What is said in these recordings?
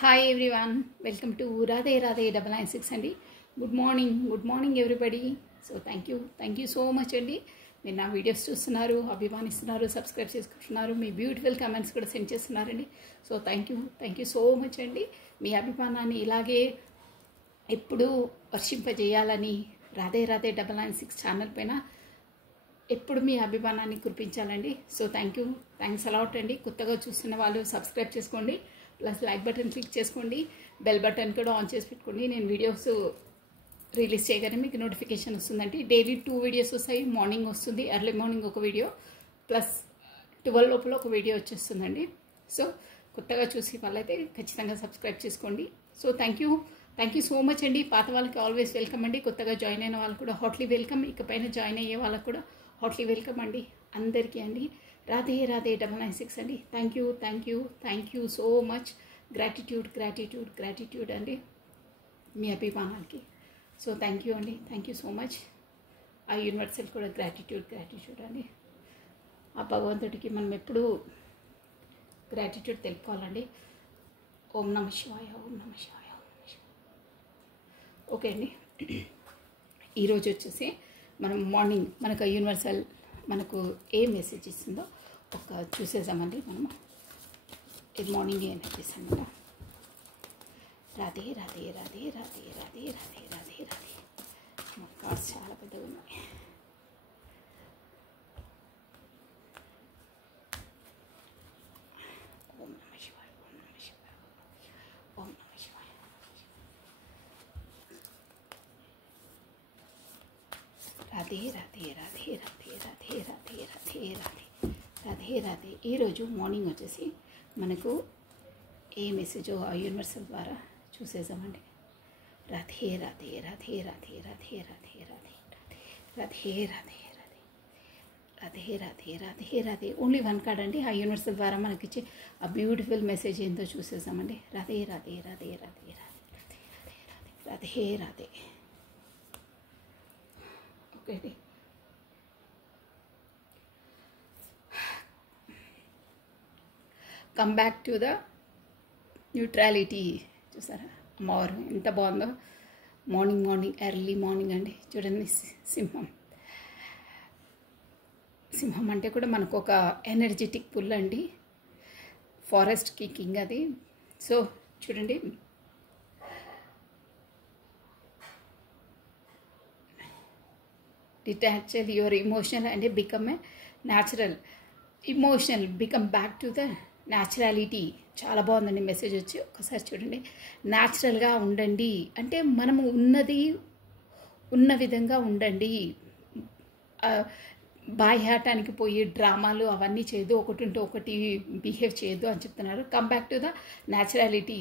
Hi everyone, welcome to Radhe Radhe 996 అండి. Good morning everybody. So thank you so much అండి. మీరు నా వీడియోస్ చూస్తున్నారు, అభిమానిస్తున్నారు, సబ్స్క్రైబ్ చేసుకుంటున్నారు, మీ బ్యూటిఫుల్ కమెంట్స్ కూడా సెండ్ చేస్తున్నారండి. So thank you so much అండి. మీ అభిమానాన్ని ఇలాగే ఎప్పుడూ వర్షింపజేయాలని రాధే రాధే 996 ఛానల్ పైన ఎప్పుడు మీ అభిమానాన్ని కురిపించాలండి. సో థ్యాంక్స్ అలాట్ అండి. కొత్తగా చూస్తున్న వాళ్ళు సబ్స్క్రైబ్ చేసుకోండి, ప్లస్ లైక్ బటన్ క్లిక్ చేసుకోండి, బెల్ బటన్ కూడా ఆన్ చేసి పెట్టుకోండి. నేను వీడియోస్ రిలీజ్ చేయగానే మీకు నోటిఫికేషన్ వస్తుందండి. డైలీ 2 వీడియోస్ వస్తాయి. మార్నింగ్ వస్తుంది, ఎర్లీ మార్నింగ్ ఒక వీడియో, ప్లస్ 12 లోపల ఒక వీడియో వచ్చేస్తుందండి. సో కొత్తగా చూసి వాళ్ళైతే ఖచ్చితంగా సబ్స్క్రైబ్ చేసుకోండి. So thank you so much అండి. పాత వాళ్ళకి ఆల్వేస్ వెల్కమ్ అండి. కొత్తగా జాయిన్ అయిన వాళ్ళు కూడా హాట్లీ వెల్కమ్. ఇకపైన జాయిన్ అయ్యే వాళ్ళకు కూడా హాట్లీ వెల్కమ్ అండి. అందరికీ అండి రాధే రాధే 996 అండి. Thank you so much. Gratitude అండి మీ అభిమానానికి. సో థ్యాంక్ యూ అండి. Thank you so much. ఆ యూనివర్సల్ కూడా గ్రాటిట్యూడ్ అండి. ఆ భగవంతుడికి మనం ఎప్పుడూ గ్రాటిట్యూడ్ తెలుపుకోవాలండి. ఓం నమ శివాయ. ఓకే అండి. ఈరోజు వచ్చేసి మనం మార్నింగ్ మనకు యూనివర్సల్ మనకు ఏ మెసేజ్ ఇస్తుందో ఒక చూసేసామండి. మనము ఇది మార్నింగ్ ఏం చేసాము. రాధే రాధే రాధే రాధే రాధే రాధే రాధే రాధే. మా కార్డ్స్ చాలా పెద్దగా ఉన్నాయి. ఓం నమ శివాయ. రాధే రాధే రాధే రాధే రాధే రాధే రాధే రాధే రాధే రాధే. ఈరోజు మార్నింగ్ వచ్చేసి మనకు ఏ మెసేజో ఆ యూనివర్సల్ ద్వారా చూసేసామండి. రాధే రాధే రాధే రాధే రాధే రాధే రాధే రాధే రాధే రాధే రాధే రాధే రాధే. ఓన్లీ 1 కార్డ్ అండి. ఆ యూనివర్సల్ ద్వారా మనకిచ్చే ఆ బ్యూటిఫుల్ మెసేజ్ ఏంటో చూసేసామండి. Radhe Radhe Radhe Radhe Radhe Radhe Radhe. Okay, come back to the neutrality. చూసారా అమ్మవారు ఎంత బాగుందో. మార్నింగ్ ఎర్లీ మార్నింగ్ అండి. చూడండి, సింహం అంటే కూడా మనకు ఒక ఎనర్జెటిక్ పుల్ అండి. ఫారెస్ట్కి కింగ్ అది. సో చూడండి, detach your emotional and become a natural emotional, become back to the naturality. చాలా బాగుందండి మెసేజ్ వచ్చి. ఒకసారి చూడండి. న్యాచురల్గా ఉండండి అంటే మనము ఉన్న విధంగా ఉండండి. బాహ్యాటానికి పోయి డ్రామాలు అవన్నీ చేయదు, ఒకటి ఉంటే ఒకటి బిహేవ్ చేయొద్దు అని చెప్తున్నారు. Come back to the naturality.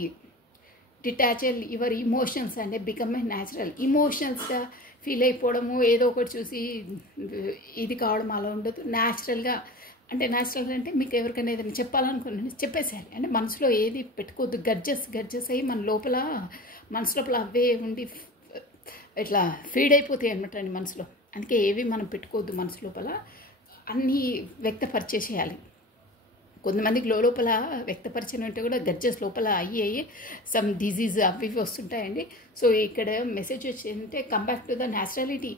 Detach all your emotions అంటే బికమ్ ఏ న్యాచురల్. ఇమోషనల్స్గా ఫీల్ అయిపోవడము, ఏదో ఒకటి చూసి ఇది కావడం అలా ఉండదు. న్యాచురల్గా అంటే మీకు ఎవరికైనా ఏదైనా చెప్పాలనుకున్నాను చెప్పేసేయాలి. అంటే మనసులో ఏది పెట్టుకోవద్దు. గర్జెస్ అయ్యి మన మనసు లోపల అవే ఉండి ఇట్లా ఫీడ్ అయిపోతాయి అనమాట అండి మనసులో. అందుకే ఏవి మనం పెట్టుకోవద్దు మనసు లోపల, అన్నీ వ్యక్తపరిచేసేయాలి. కొంతమందికి లోపల వ్యక్తపరిచిన ఉంటే కూడా గర్జెస్ లోపల అయ్యి సమ్ డిజీజ్ అవి వస్తుంటాయండి. సో ఇక్కడ మెసేజ్ వచ్చిందంటే come back to the naturality.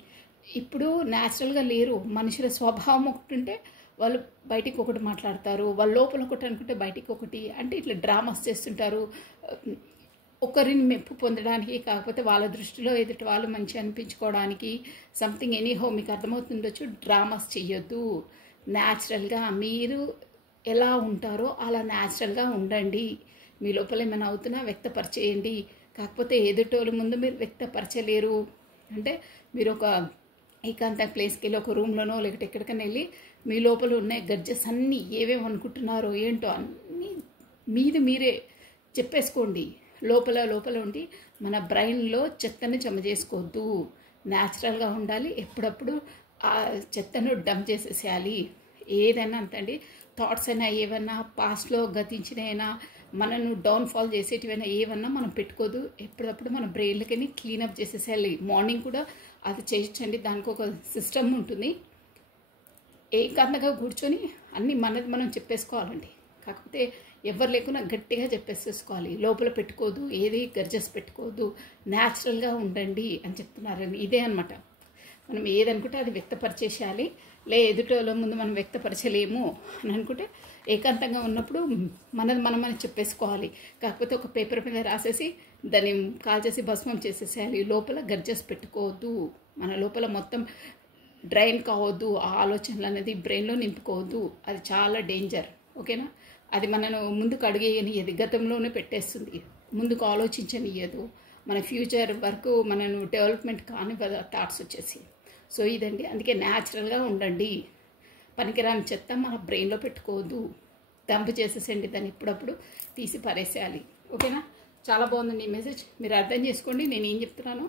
ఇప్పుడు న్యాచురల్గా లేరు. మనుషుల స్వభావం ఒకటి ఉంటే వాళ్ళు బయటికి ఒకటి మాట్లాడతారు, వాళ్ళ లోపల ఒకటి అనుకుంటే బయటికి ఒకటి, అంటే ఇట్లా డ్రామాస్ చేస్తుంటారు ఒకరిని మెప్పు పొందడానికి, కాకపోతే వాళ్ళ దృష్టిలో ఎదుటి వాళ్ళు మంచి అనిపించుకోవడానికి సంథింగ్. ఎనీహో మీకు అర్థమవుతుండొచ్చు. డ్రామాస్ చెయ్యొద్దు. న్యాచురల్గా మీరు ఎలా ఉంటారో అలా న్యాచురల్గా ఉండండి. మీ లోపల ఏమైనా అవుతున్నా వ్యక్తపరిచేయండి. కాకపోతే ఎదుటోళ్ళ ముందు మీరు వ్యక్తపరచలేరు అంటే మీరు ఒక ఏకాంత ప్లేస్కి వెళ్ళి ఒక రూమ్లోనో లేకపోతే ఎక్కడికైనా వెళ్ళి మీ లోపల ఉన్న గర్జెస్ అన్నీ ఏవేమి అనుకుంటున్నారో ఏంటో అన్నీ మీరే చెప్పేసుకోండి. లోపల ఉండి మన బ్రెయిన్లో చెత్తను జమ చేసుకోవద్దు. న్యాచురల్గా ఉండాలి. ఎప్పుడప్పుడు ఆ చెత్తను డంప్ చేసేసేయాలి. ఏదైనా అంతండి. థాట్స్ అయినా ఏవన్నా పాస్ట్లో గతించినైనా మనను డౌన్ఫాల్ చేసేటివైనా ఏమన్నా మనం పెట్టుకోదు. ఎప్పుడప్పుడు మన బ్రెయిన్లకి క్లీనప్ చేసేసేయాలి. మార్నింగ్ కూడా అది చేయొచ్చండి. దానికి ఒక సిస్టమ్ ఉంటుంది. ఏకాంతంగా కూర్చొని అన్నీ మనది మనం చెప్పేసుకోవాలండి. కాకపోతే ఎవరు లేకున్నా గట్టిగా చెప్పేసేసుకోవాలి, లోపల పెట్టుకోదు, ఏది గర్జెస్ పెట్టుకోదు, న్యాచురల్గా ఉండండి అని చెప్తున్నారండి. ఇదే అనమాట, మనం ఏదనుకుంటే అది వ్యక్తపరిచేసేయాలి. ఎదుటోళ్ళ ముందు మనం వ్యక్తపరచలేము అని అనుకుంటే ఏకాంతంగా ఉన్నప్పుడు మనమని చెప్పేసుకోవాలి. కాకపోతే ఒక పేపర్ మీద రాసేసి దాన్ని కాల్ చేసి భస్మం చేసేసేయాలి. లోపల గర్జెస్ పెట్టుకోవద్దు, మన లోపల మొత్తం డ్రైన్ కావద్దు, ఆ ఆలోచనలు అనేది బ్రెయిన్లో నింపుకోవద్దు. అది చాలా డేంజర్. ఓకేనా? అది మనను ముందుకు అడిగేయనియదు, గతంలోనే పెట్టేస్తుంది, ముందుకు ఆలోచించనియదు, మన ఫ్యూచర్ వరకు మనను డెవలప్మెంట్ కాని థాట్స్ వచ్చేసి. సో ఇదండి, అందుకే న్యాచురల్గా ఉండండి. పనికిరాని చెత్త మన బ్రెయిన్లో పెట్టుకోవద్దు, డంప్ చేసేసండి, దాన్ని ఇప్పుడప్పుడు తీసి పారేసేయాలి. ఓకేనా? చాలా బాగుందండి ఈ మెసేజ్, మీరు అర్థం చేసుకోండి. నేను ఏం చెప్తున్నానో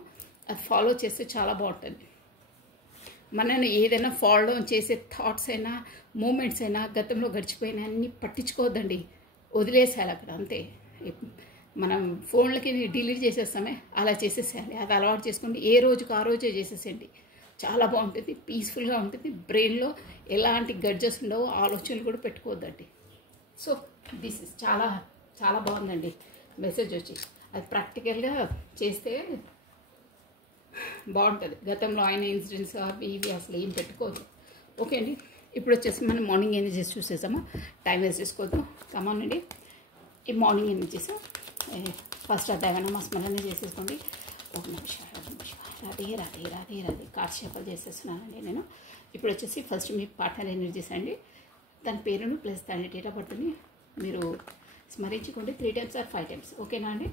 అది ఫాలో చేస్తే చాలా బాగుంటుంది. మనని ఏదైనా ఫాలో చేసే థాట్స్ అయినా మూమెంట్స్ అయినా గతంలో గడిచిపోయినా అన్నీ పట్టించుకోవద్దండి, వదిలేసేయాలి అక్కడ అంతే. మనం ఫోన్లకి డిలీట్ చేసేస్తామే, అలా చేసేసేయాలి. అది అలవాటు చేసుకోండి, ఏ రోజుకు ఆ రోజే చేసేసేయండి. చాలా బాగుంటుంది, పీస్ఫుల్గా ఉంటుంది. బ్రెయిన్లో ఎలాంటి గడ్జెస్ ఉండవు, ఆలోచనలు కూడా పెట్టుకోవద్దండి. సో దిస్ ఇస్ చాలా చాలా బాగుందండి మెసేజ్ వచ్చి. అది ప్రాక్టికల్గా చేస్తే బాగుంటుంది. గతంలో అయిన ఇన్సిడెంట్స్ అవి ఇవి అసలు ఏం పెట్టుకోవద్దు. ఓకే అండి, ఇప్పుడు వచ్చేసి మనం మార్నింగ్ ఎనర్జీస్ చూసేసాము, టైం వేస్ట్ చేసుకోవద్దు. కమాన్ అండి, ఈ మార్నింగ్ ఎనర్జీస్ ఫస్ట్ దైవనామ స్మరణ చేసేసుకోండి. ఒక నిమిషం రాధే రాధే రాధే రాధే కార్షేపాలు చేసేస్తున్నానండి నేను. ఇప్పుడు వచ్చేసి ఫస్ట్ మీ పార్ట్నర్ ఎనర్జీస్ అండి, దాని పేరును ప్లస్ దాని డేట్ ఆఫ్ బర్త్ని మీరు స్మరించుకోండి 3 times or 5 times. ఓకేనా అండి?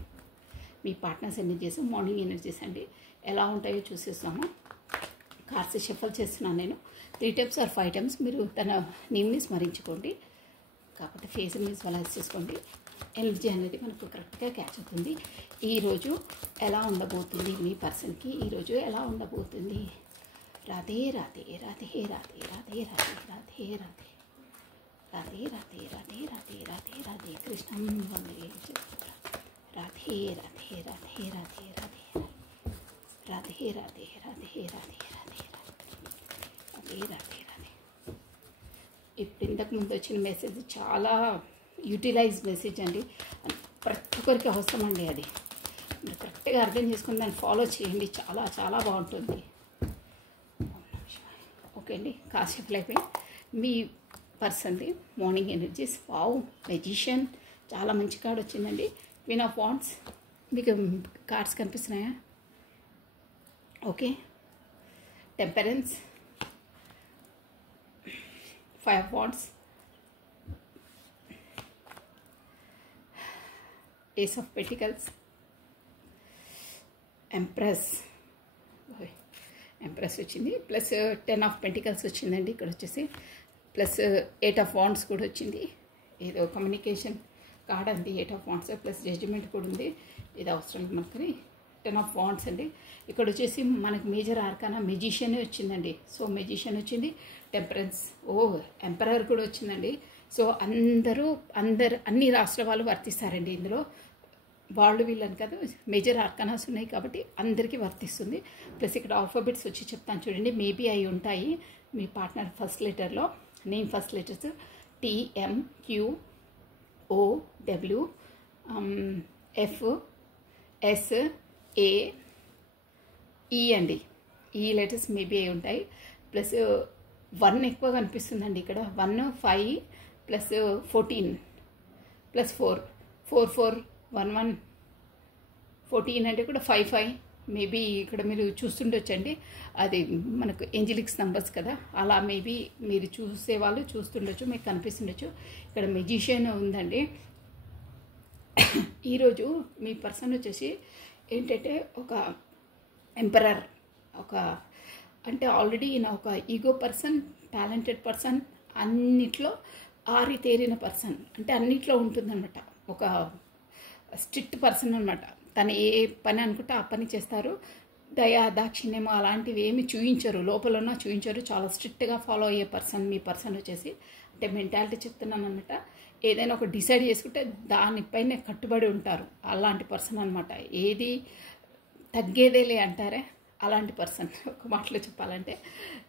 మీ పార్ట్నర్స్ ఎనర్జీస్ మార్నింగ్ ఎనర్జీస్ అండి, ఎలా ఉంటాయో చూసేస్తాము. కార్డ్స్ షఫల్ చేస్తున్నాను నేను. 3 times or 5 times మీరు తన నేమ్ని స్మరించుకోండి. కాకపోతే ఫేస్ని విజువలైజ్ చేసుకోండి. ఎనర్జీ అనేది మనకు కరెక్ట్గా క్యాచ్ అవుతుంది. ఈరోజు ఎలా ఉండబోతుంది మీ పర్సన్కి, ఈరోజు ఎలా ఉండబోతుంది? రాధే రాధే రాధే రాధే రాధే రాధే రాధే రాధే రాధే రాధే రాధే రాధే రాధే రాధే కృష్ణం వందే రాధే రాధే రాధే రాధే రాధే రాధే రాధే రాధే రాధే రాధే రాధే రాధే రాధే. ఇప్పుడు ఇంతకుముందు వచ్చిన మెసేజ్ చాలా యూటిలైజ్ మెసేజ్ అండి, ప్రతి ఒక్కరికి అవసరం అండి. అది మీరు కరెక్ట్గా అర్థం చేసుకుని దాన్ని ఫాలో చేయండి, చాలా చాలా బాగుంటుంది. ఓకే అండి, కాసేపు అయిపోయి మీ పర్సన్ది మార్నింగ్ ఎనర్జీస్. వావ్, మెజిషియన్ చాలా మంచి కార్డ్ వచ్చిందండి. క్వీన్ ఆఫ్ వాండ్స్, మీకు కార్డ్స్ కనిపిస్తున్నాయా? Okay, temperance, 5 of wands, Ace of Pentacles, Empress వచ్చింది, ప్లస్ 10 of Pentacles వచ్చిందండి ఇక్కడ వచ్చేసి, ప్లస్ 8 of wands కూడా వచ్చింది. ఏదో కమ్యూనికేషన్ కార్డ్ అండి 8 of wands, ప్లస్ జడ్జిమెంట్ కూడా ఉంది. ఇది అవసరం మనకి. 10 of wands అండి. ఇక్కడ వచ్చేసి మనకి మేజర్ ఆర్కానా మెజిషియన్ వచ్చిందండి. సో మెజిషియన్ వచ్చింది, టెంపరెన్స్, ఎంపరర్ కూడా వచ్చిందండి. సో అన్ని రాష్ట్రాల వాళ్ళు వర్తిస్తారండి ఇందులో, వాళ్ళు వీళ్ళని కాదు, మేజర్ ఆర్కానాస్ ఉన్నాయి కాబట్టి అందరికీ వర్తిస్తుంది. ప్లస్ ఇక్కడ ఆల్ఫాబెట్స్ వచ్చి చెప్తాను చూడండి, మేబీ అవి ఉంటాయి మీ పార్ట్నర్ ఫస్ట్ లెటర్లో. Name first letters TMQOW FSAE అండి. ఈ లెటర్స్ మేబీ అవి ఉంటాయి. ప్లస్ 1 ఎక్కువ కనిపిస్తుందండి ఇక్కడ, 1 5 ప్లస్ 14 ప్లస్ 4 4 4 1 1 14 అంటే కూడా 5 5 మేబీ ఇక్కడ మీరు చూస్తుండొచ్చండి. అది మనకు ఏంజలిక్స్ నంబర్స్ కదా, అలా మేబీ మీరు చూసేవాళ్ళు చూస్తుండొచ్చు, మీకు కనిపిస్తుండొచ్చు. ఇక్కడ మెజిషియన్ ఉందండి. ఈరోజు మీ పర్సన్ వచ్చేసి ఏంటంటే ఒక ఎంపరర్, అంటే ఆల్రెడీ ఈయన ఒక ఈగో పర్సన్, టాలెంటెడ్ పర్సన్, అన్నిట్లో ఆరితేరిన పర్సన్, అంటే అన్నిట్లో ఉంటుందన్నమాట. ఒక స్ట్రిక్ట్ పర్సన్ అనమాట. తను ఏ పని అనుకుంటే ఆ పని చేస్తారు. దయా దాక్షిణ్యము అలాంటివి ఏమి చూపించరు, లోపలన్నా చూపించరు. చాలా స్ట్రిక్ట్గా ఫాలో అయ్యే పర్సన్ మీ పర్సన్ వచ్చేసి. అంటే మెంటాలిటీ చెప్తున్నాను అనమాట. ఏదైనా ఒక డిసైడ్ చేసుకుంటే దానిపైనే కట్టుబడి ఉంటారు, అలాంటి పర్సన్ అనమాట. ఏది తగ్గేదేలే అంటారే అలాంటి పర్సన్, ఒక మాటలో చెప్పాలంటే.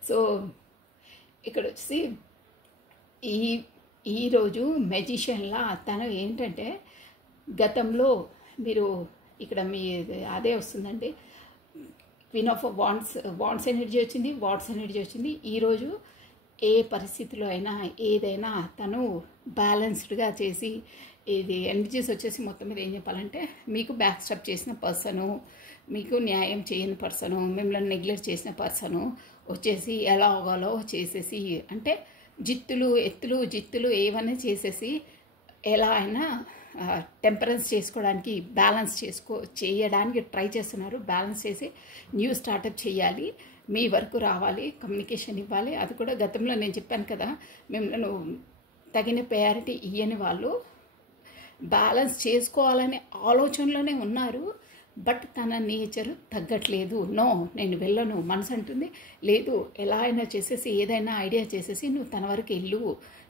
సో ఇక్కడ వచ్చేసి ఈరోజు మెజిషియన్లా తను ఏంటంటే గతంలో మీరు ఇక్కడ మీ అదే వస్తుందండి, క్వీన్ ఆఫ్ వాండ్స్ ఎనర్జీ వచ్చింది, వాట్స్ ఎనర్జీ వచ్చింది. ఈరోజు ఏ పరిస్థితిలో అయినా ఏదైనా తను బ్యాలెన్స్డ్గా చేసి, ఇది ఎనర్జీస్ వచ్చేసి మొత్తం మీద ఏం చెప్పాలంటే, మీకు బ్యాక్ స్టెప్ చేసిన పర్సను, మీకు న్యాయం చేయని పర్సను, మిమ్మల్ని నెగ్లెక్ట్ చేసిన పర్సను వచ్చేసి ఎలా అవ్వాలో చేసేసి, అంటే జిత్తులు ఏవన్నీ చేసేసి ఎలా అయినా టెంపరెన్స్ చేసుకోవడానికి, చేయడానికి ట్రై చేస్తున్నారు. బ్యాలెన్స్ చేసి న్యూ స్టార్టప్ చేయాలి, మీ వరకు రావాలి, కమ్యూనికేషన్ ఇవ్వాలి. అది కూడా గతంలో నేను చెప్పాను కదా, మిమ్మల్ని తగిన ప్రయారిటీ ఇయ్యని వాళ్ళు బ్యాలెన్స్ చేసుకోవాలనే ఆలోచనలోనే ఉన్నారు. బట్ తన నేచర్ తగ్గట్లేదు. నో, నేను వెళ్ళను మనసు అంటుంది. లేదు, ఎలా అయినా చేసేసి ఏదైనా ఐడియా చేసేసి నువ్వు తన వరకు వెళ్ళు,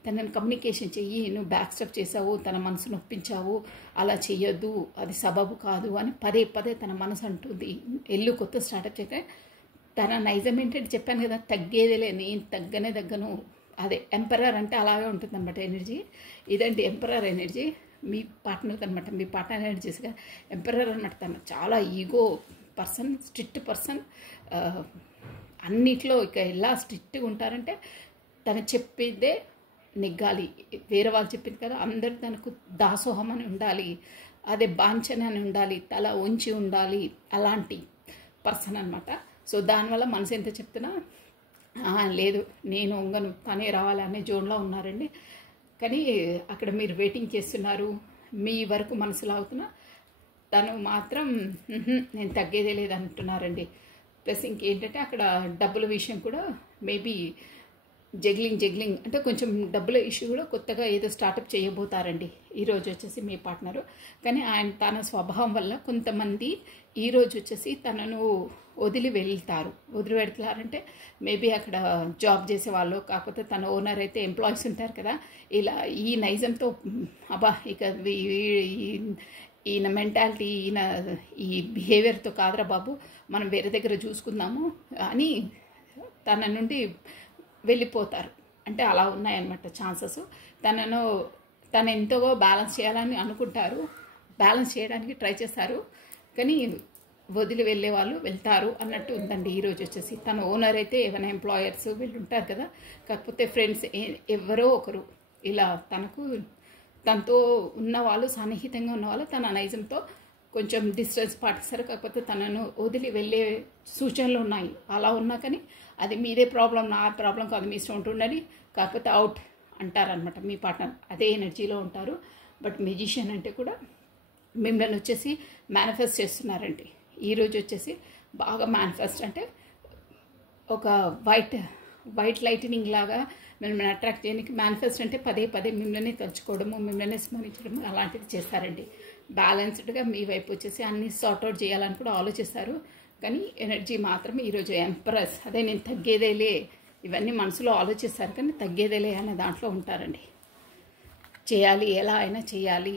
తనని కమ్యూనికేషన్ చెయ్యి, నువ్వు బ్యాక్ స్టెప్ చేసావు, తన మనసు నొప్పించావు, అలా చెయ్యొద్దు, అది సబబు కాదు అని పదే పదే తన మనసు అంటుంది. ఎల్లు, కొత్త స్టార్టప్ చేస్తే తన నైజం ఏంటంటే చెప్పాను కదా, తగ్గేదేలే, నేను తగ్గను. అదే ఎంపరర్ అంటే అలాగే ఉంటుంది అనమాట ఎనర్జీ. ఇదండి ఎంపరర్ ఎనర్జీ. మీ పార్ట్నర్ అనమాట, మీ పార్ట్నర్ ఎనర్జీస్గా ఎంపరర్ అనమాట. తను చాలా ఈగో పర్సన్, స్ట్రిక్ట్ పర్సన్. అన్నిట్లో ఇక ఎలా స్ట్రిక్ట్గా ఉంటారంటే తను చెప్పేదే నెగ్గాలి. వేరే వాళ్ళు చెప్పింది కదా, అందరూ తనకు దాసోహం అని ఉండాలి, అదే బాంఛన అని ఉండాలి, తల ఉంచి ఉండాలి, అలాంటి పర్సన్ అనమాట. సో దానివల్ల మనసు ఎంత చెప్తున్నా లేదు, నేను ఉంగను, తనే రావాలనే జోన్లో ఉన్నారండి. కానీ అక్కడ మీరు వెయిటింగ్ చేస్తున్నారు, మీ వరకు మనసు లాగుతున్నా, తను మాత్రం నేను తగ్గేదే లేదంటున్నారండి. ప్లస్ ఇంకేంటంటే అక్కడ డబ్బుల విషయం కూడా మేబీ జగ్లింగ్ అంటే కొంచెం డబ్బుల ఇష్యూ కూడా కొత్తగా ఏదో స్టార్టప్ చేయబోతారండి ఈరోజు వచ్చేసి మీ పార్ట్నరు. కానీ తన స్వభావం వల్ల కొంతమంది ఈరోజు వచ్చేసి తనను వదిలి వెళ్తారంటే మేబీ అక్కడ జాబ్ చేసే వాళ్ళు, కాకపోతే తన ఓనర్ అయితే ఎంప్లాయీస్ ఉంటారు కదా, ఇలా ఈ నైజంతో అబ్బా ఇక ఈయన మెంటాలిటీ, ఈ బిహేవియర్తో కాదురా బాబు, మనం వేరే దగ్గర చూసుకుందాము అని తన నుండి వెళ్ళిపోతారు. అంటే అలా ఉన్నాయన్నమాట ఛాన్సెస్. తను ఎంతో బ్యాలెన్స్ చేయాలని అనుకుంటారు, బ్యాలెన్స్ చేయడానికి ట్రై చేస్తారు, కానీ వదిలి వెళ్ళే వాళ్ళు వెళ్తారు అన్నట్టు ఉందండి ఈరోజు వచ్చేసి. తన ఓనర్ అయితే ఏమైనా ఎంప్లాయర్స్ వీళ్ళు ఉంటారు కదా, కాకపోతే ఫ్రెండ్స్ ఎవరో ఒకరు ఇలా తనతో ఉన్న వాళ్ళు, సన్నిహితంగా ఉన్న వాళ్ళు తన నైజంతో కొంచెం డిస్టెన్స్ పాటిస్తారు. కాకపోతే తనను వదిలి వెళ్ళే సూచనలు ఉన్నాయి. అలా ఉన్నా కానీ అది మీదే ప్రాబ్లం, నా ప్రాబ్లం కాదు, మీ ఇష్టం ఉంటుండని, కాకపోతే అవుట్ అంటారనమాట మీ పార్ట్నర్. అదే ఎనర్జీలో ఉంటారు. బట్ మెజిషియన్ అంటే కూడా మిమ్మల్ని వచ్చేసి మేనిఫెస్ట్ చేస్తున్నారండి ఈరోజు వచ్చేసి. బాగా మేనిఫెస్ట్ అంటే ఒక వైట్ లైటనింగ్ లాగా మిమ్మల్ని అట్రాక్ట్ చేయడానికి మేనిఫెస్ట్ అంటే పదే పదే మిమ్మల్ని తలుచుకోవడము, మిమ్మల్ని స్మరించడము అలాంటివి చేస్తారండి. బ్యాలెన్స్డ్గా మీ వైపు వచ్చేసి అన్ని సార్ట్అవుట్ చేయాలని కూడా ఆలోచిస్తారు. కానీ ఎనర్జీ మాత్రం ఈరోజు ఎంప్రెస్, అదే నేను తగ్గేదేలే, ఇవన్నీ మనసులో ఆలోచిస్తారు కానీ తగ్గేదేలే అనే దాంట్లో ఉంటారండి. చేయాలి, ఎలా అయినా చేయాలి,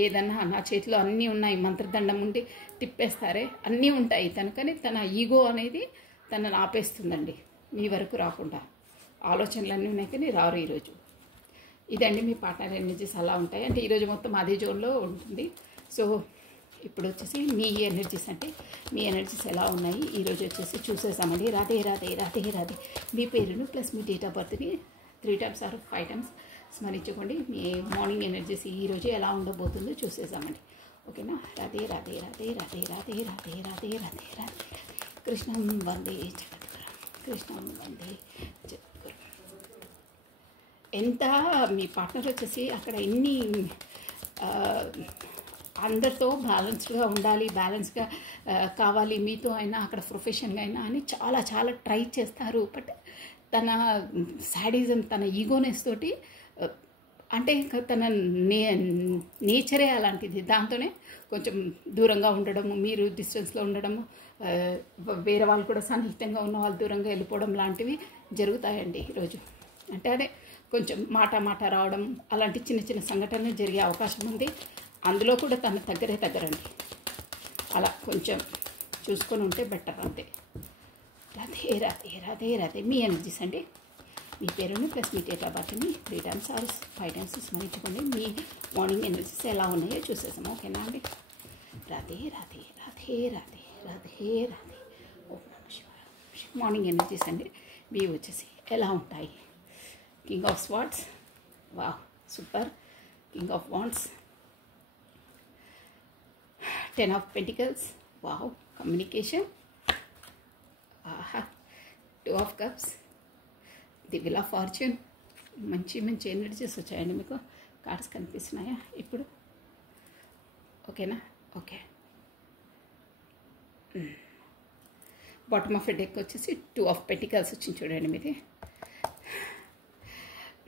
ఏదన్నా నా చేతిలో అన్నీ ఉన్నాయి, మంత్రదండం ఉండి తిప్పేస్తారే, అన్నీ ఉంటాయి తను. కానీ తన ఈగో అనేది తనను ఆపేస్తుందండి, మీ వరకు రాకుండా. ఆలోచనలన్నీ ఉన్నాయి కానీ రారు ఈరోజు. ఇదండి మీ పార్ట్నర్ ఎనర్జీస్ అలా ఉంటాయి. అంటే ఈరోజు మొత్తం అదే జోన్లో ఉంటుంది. సో ఇప్పుడు వచ్చేసి మీ ఎనర్జీస్ అంటే మీ ఎనర్జీస్ ఎలా ఉన్నాయి ఈరోజు వచ్చేసి చూసేసామండి. రాధే రాధే రాధే రాధే. మీ పేరును ప్లస్ మీ డేట్ ఆఫ్ బర్త్ని 3 times ఆర్ 5 times స్మరించుకోండి. మీ మార్నింగ్ ఎనర్జీస్ ఈరోజు ఎలా ఉండబోతుందో చూసేసామండి. ఓకేనా? రాధే రాధే రాధే రాధే రాధే రాధే రాధే రాధే రాధే. కృష్ణం వందే జగద్గురు, కృష్ణం వందే జగద్గురు. ఎంత మీ పార్ట్నర్ వచ్చేసి అక్కడ ఎన్ని అందరితో బ్యాలెన్స్డ్గా ఉండాలి, బ్యాలెన్స్గా కావాలి, మీతో అయినా అక్కడ ప్రొఫెషన్గా అయినా అని చాలా చాలా ట్రై చేస్తారు. బట్ తన సాడిజం, తన ఈగోనెస్ తోటి, అంటే తన నేచరే అలాంటిది, దాంతోనే కొంచెం దూరంగా ఉండడము, మీరు డిస్టెన్స్లో ఉండడము, వేరే వాళ్ళు కూడా సన్నిహితంగా ఉన్న వాళ్ళు దూరంగా వెళ్ళిపోవడం లాంటివి జరుగుతాయండి ఈరోజు. అంటే అదే కొంచెం మాట రావడం, అలాంటి చిన్న చిన్న సంఘటనలు జరిగే అవకాశం ఉంది. అందులో కూడా తన దగ్గరండి. అలా కొంచెం చూసుకొని ఉంటే బెటర్ అంతే. రాధే రాధే రాధే రాధే. మీ ఎనర్జీస్ అండి. మీ పేరుని ప్లస్ మీ డేట్ ఆఫ్ బర్త్ని 3 times ఆర్ 5 times స్మరించుకోండి. మీ మార్నింగ్ ఎనర్జీస్ ఎలా ఉన్నాయో చూసేసాము. ఓకేనా అండి? రాధే రాధే రాధే రాధే రాధే రాధే. ఓం నమః శివాయ. మార్నింగ్ ఎనర్జీస్ అండి మీ వచ్చేసి ఎలా ఉంటాయి? కింగ్ ఆఫ్ స్వార్డ్స్, వా super. King of wands, 10 of Pentacles, wow, communication, aha, 2 of Cups, the Wheel of Fortune. మంచి మంచి ఎనర్జీస్ వచ్చాయండి మీకు. కార్డ్స్ కనిపిస్తున్నాయా ఇప్పుడు? ఓకేనా? ఓకే. బాటమ్ ఆఫ్ డెక్ వచ్చేసి 2 of Pentacles వచ్చింది చూడండి మీది.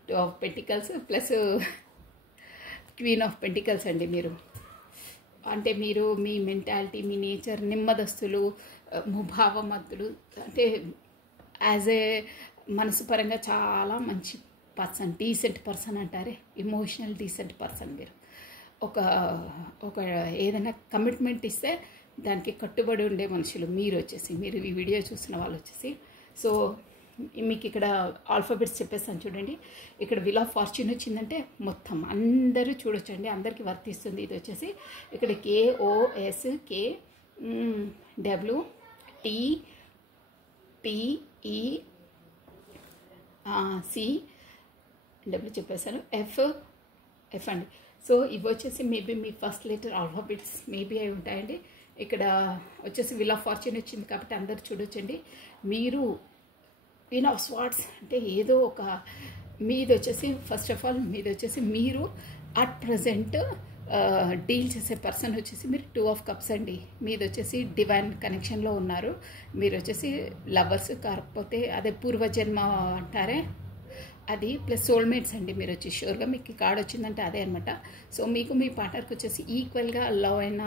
2 of Pentacles plus Queen of Pentacles అండి. మీరు అంటే మీరు మీ మెంటాలిటీ, మీ నేచర్ నెమ్మదస్తులు, ముభావమద్దులు, అంటే యాజ్ ఏ మనసు పరంగా చాలా మంచి పర్సన్, డీసెంట్ పర్సన్ అంటారే, ఇమోషనల్ డీసెంట్ పర్సన్ మీరు. ఒక ఏదైనా కమిట్మెంట్ ఇస్తే దానికి కట్టుబడి ఉండే మనుషులు మీరు వచ్చేసి. మీరు ఈ వీడియో చూసిన వాళ్ళు వచ్చేసి. సో మీకు ఇక్కడ ఆల్ఫాబెట్స్ చెప్పేస్తాను చూడండి. ఇక్కడ వీల్ ఆఫ్ ఫార్చ్యూన్ వచ్చిందంటే మొత్తం అందరూ చూడొచ్చండి, అందరికీ వర్తిస్తుంది. ఇది వచ్చేసి ఇక్కడ KOS KWTPEC డబ్ల్యూ చెప్పేసాను, F అండి. సో ఇవి వచ్చేసి మేబీ మీ ఫస్ట్ లెటర్ ఆల్ఫాబెట్స్ మేబీ అవి ఉంటాయండి. ఇక్కడ వచ్చేసి వీల్ ఆఫ్ ఫార్చ్యూన్ వచ్చింది కాబట్టి అందరు చూడొచ్చండి. మీరు క్వీన్ ఆఫ్ స్వార్డ్స్ అంటే ఏదో ఒక మీది వచ్చేసి ఫస్ట్ ఆఫ్ ఆల్ మీది వచ్చేసి మీరు అట్ ప్రజెంట్ డీల్ చేసే పర్సన్ వచ్చేసి మీరు 2 of Cups అండి. మీది వచ్చేసి డివైన్ కనెక్షన్లో ఉన్నారు. మీరు వచ్చేసి లవర్స్, కాకపోతే అదే పూర్వజన్మ అంటారే అది, ప్లస్ సోల్మేట్స్ అండి. మీరు వచ్చి షూర్గా మీకు కార్డ్ వచ్చిందంటే అదే అనమాట. సో మీకు మీ పార్ట్నర్కి వచ్చేసి ఈక్వల్గా లవ్ అయినా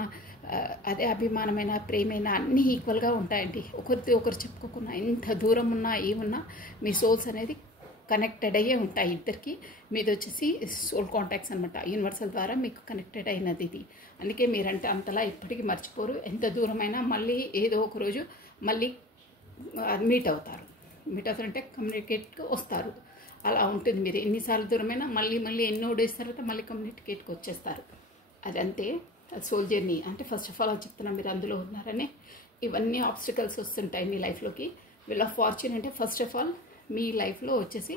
అదే అభిమానమైన, ప్రేమైన అన్నీ ఈక్వల్గా ఉంటాయండి. ఒకరితో ఒకరు చెప్పుకోకుండా ఎంత దూరం ఉన్నా ఏమున్నా మీ సోల్స్ అనేది కనెక్టెడ్ అయ్యే ఉంటాయి ఇద్దరికి. మీది వచ్చేసి సోల్ కాంటాక్ట్స్ అనమాట, యూనివర్సల్ ద్వారా మీకు కనెక్టెడ్ అయినది ఇది. అందుకే మీరంటే అంతలా ఇప్పటికీ మర్చిపోరు. ఎంత దూరమైనా మళ్ళీ ఏదో ఒక రోజు మళ్ళీ మీట్ అవుతారంటే కమ్యూనికేట్కి వస్తారు. అలా ఉంటుంది. మీరు ఎన్నిసార్లు దూరమైనా మళ్ళీ ఎన్నో డేస్ తర్వాత మళ్ళీ కమ్యూనికేట్కి వచ్చేస్తారు. అదంతే సోల్ జర్నీ అంటే. ఫస్ట్ ఆఫ్ ఆల్ అది చెప్తున్నాను, మీరు అందులో ఉన్నారని. ఇవన్నీ ఆబ్స్టికల్స్ వస్తుంటాయి మీ లైఫ్లోకి. వీల్ ఆఫ్ ఫార్చ్యూన్ అంటే ఫస్ట్ ఆఫ్ ఆల్ మీ లైఫ్లో వచ్చేసి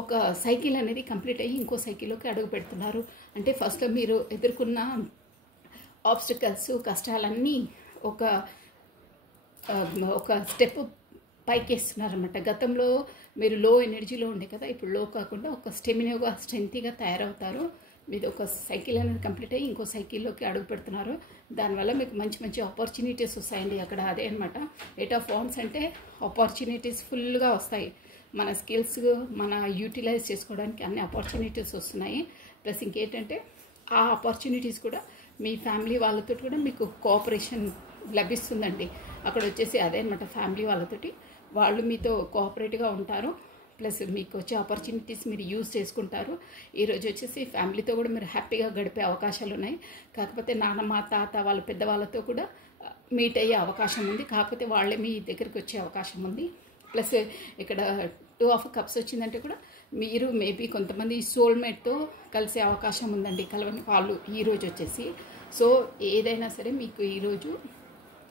ఒక సైకిల్ అనేది కంప్లీట్ అయ్యి ఇంకో సైకిల్లోకి అడుగు పెడుతున్నారు. అంటే ఫస్ట్లో మీరు ఎదుర్కొన్న ఆబ్స్టికల్స్, కష్టాలన్నీ ఒక స్టెప్ పైకి వేస్తున్నారనమాట. గతంలో మీరు లో ఎనర్జీలో ఉండే కదా, ఇప్పుడు లో కాకుండా ఒక స్టెమినాగా, స్ట్రెంగ్త్గా తయారవుతారు. మీది ఒక సైకిల్ అనేది కంప్లీట్ అయ్యి ఇంకో సైకిల్లోకి అడుగు పెడుతున్నారు. దానివల్ల మీకు మంచి మంచి ఆపర్చునిటీస్ వస్తాయండి అక్కడ. అదే అనమాట 8 of Wands అంటే ఆపర్చునిటీస్ ఫుల్గా వస్తాయి. మన స్కిల్స్ మన యూటిలైజ్ చేసుకోవడానికి అన్ని ఆపర్చునిటీస్ వస్తున్నాయి. ప్లస్ ఇంకేంటంటే ఆ ఆపర్చునిటీస్ కూడా మీ ఫ్యామిలీ వాళ్ళతో కూడా మీకు కోఆపరేషన్ లభిస్తుందండి. అక్కడ వచ్చేసి అదే అనమాట, ఫ్యామిలీ వాళ్ళతోటి వాళ్ళు మీతో కోఆపరేట్గా ఉంటారు. ప్లస్ మీకు వచ్చే ఆపర్చునిటీస్ మీరు యూజ్ చేసుకుంటారు. ఈరోజు వచ్చేసి ఫ్యామిలీతో కూడా మీరు హ్యాపీగా గడిపే అవకాశాలు ఉన్నాయి. కాకపోతే నాన్నమ్మ, తాత, వాళ్ళ పెద్దవాళ్ళతో కూడా మీట్ అయ్యే అవకాశం ఉంది. కాకపోతే వాళ్ళే మీ దగ్గరికి వచ్చే అవకాశం ఉంది. ప్లస్ ఇక్కడ 2 of Cups వచ్చిందంటే కూడా మీరు మేబీ కొంతమంది సోల్మేట్తో కలిసే అవకాశం ఉందండి, కలవని వాళ్ళు ఈరోజు వచ్చేసి. సో ఏదైనా సరే మీకు ఈరోజు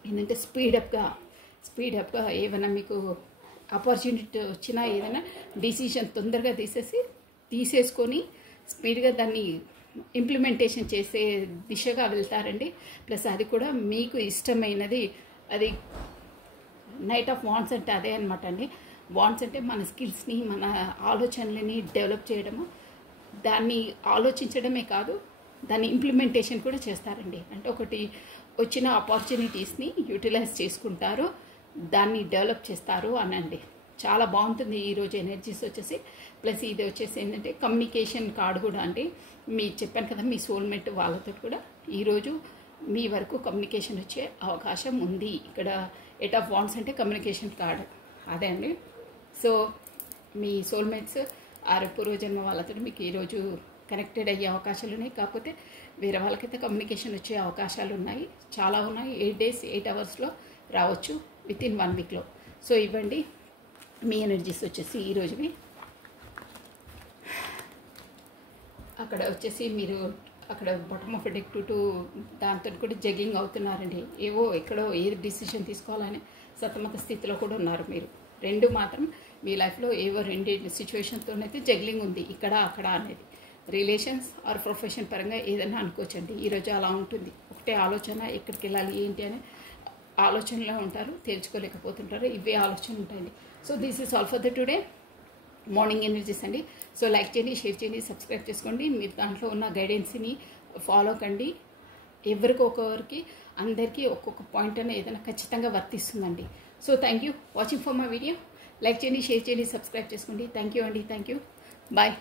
ఏంటంటే స్పీడప్గా ఏమైనా మీకు ఆపర్చునిటీ వచ్చినా ఏదైనా డిసిషన్ తొందరగా తీసేసుకొని స్పీడ్గా దాన్ని ఇంప్లిమెంటేషన్ చేసే దిశగా వెళ్తారండి. ప్లస్ అది కూడా మీకు ఇష్టమైనది. అది నైట్ ఆఫ్ వాండ్స్ అంటే అదే అనమాట అండి. వాండ్స్ అంటే మన స్కిల్స్ని, మన ఆలోచనలని డెవలప్ చేయడము, దాన్ని ఆలోచించడమే కాదు దాన్ని ఇంప్లిమెంటేషన్ కూడా చేస్తారండి. అంటే ఒకటి వచ్చిన ఆపర్చునిటీస్ని యూటిలైజ్ చేసుకుంటారు, దాన్ని డెవలప్ చేస్తారు అనండి. చాలా బాగుంటుంది ఈరోజు ఎనర్జీస్ వచ్చేసి. ప్లస్ ఇది వచ్చేసి ఏంటంటే కమ్యూనికేషన్ కార్డు కూడా అండి. మీ చెప్పాను కదా మీ సోల్మేట్ వాళ్ళతో కూడా ఈరోజు మీ వరకు కమ్యూనికేషన్ వచ్చే అవకాశం ఉంది. ఇక్కడ 8 of Wands అంటే కమ్యూనికేషన్ కార్డు అదే అండి. సో మీ సోల్మేట్స్ ఆరు పూర్వజన్మ వాళ్ళతో మీకు ఈరోజు కనెక్టెడ్ అయ్యే అవకాశాలు ఉన్నాయి. కాకపోతే వేరే వాళ్ళకైతే కమ్యూనికేషన్ వచ్చే అవకాశాలు ఉన్నాయి, చాలా ఉన్నాయి. 8 days 8 hours రావచ్చు, విత్ ఇన్ 1 week. సో ఇవ్వండి మీ ఎనర్జీస్ వచ్చేసి ఈరోజువి. అక్కడ వచ్చేసి మీరు అక్కడ బాటమ్ ఆఫ్ డెక్ టు దాంతో కూడా జగ్గింగ్ అవుతున్నారండి. ఏవో ఎక్కడో ఏది డిసిషన్ తీసుకోవాలని సతమత స్థితిలో కూడా ఉన్నారు మీరు. రెండు మాత్రం మీ లైఫ్లో ఏవో రెండు సిచ్యువేషన్తోనైతే జగ్లింగ్ ఉంది, ఇక్కడ అక్కడ అనేది. రిలేషన్స్ ఆర్ ప్రొఫెషన్ పరంగా ఏదైనా అనుకోవచ్చండి. ఈరోజు అలా ఉంటుంది. ఒకటే ఆలోచన, ఎక్కడికి వెళ్ళాలి ఏంటి అనే ఆలోచనలో ఉంటారు, తేల్చుకోలేకపోతుంటారు. ఇవే ఆలోచనలు ఉంటాయండి. So this is all for the today morning energies అండి. సో లైక్ చేయండి, షేర్ చేయండి, సబ్స్క్రైబ్ చేసుకోండి. మీరు దాంట్లో ఉన్న గైడెన్స్ని ఫాలో కండి. ఎవరికొకరికి అందరికీ ఒక్కొక్క పాయింట్ అనేది ఏదైనా ఖచ్చితంగా వర్తిస్తుందండి. So thank you watching for my video. Like చేయండి, షేర్ చేయండి, సబ్స్క్రైబ్ చేసుకోండి. థ్యాంక్ యూ అండి. Thank you. బాయ్.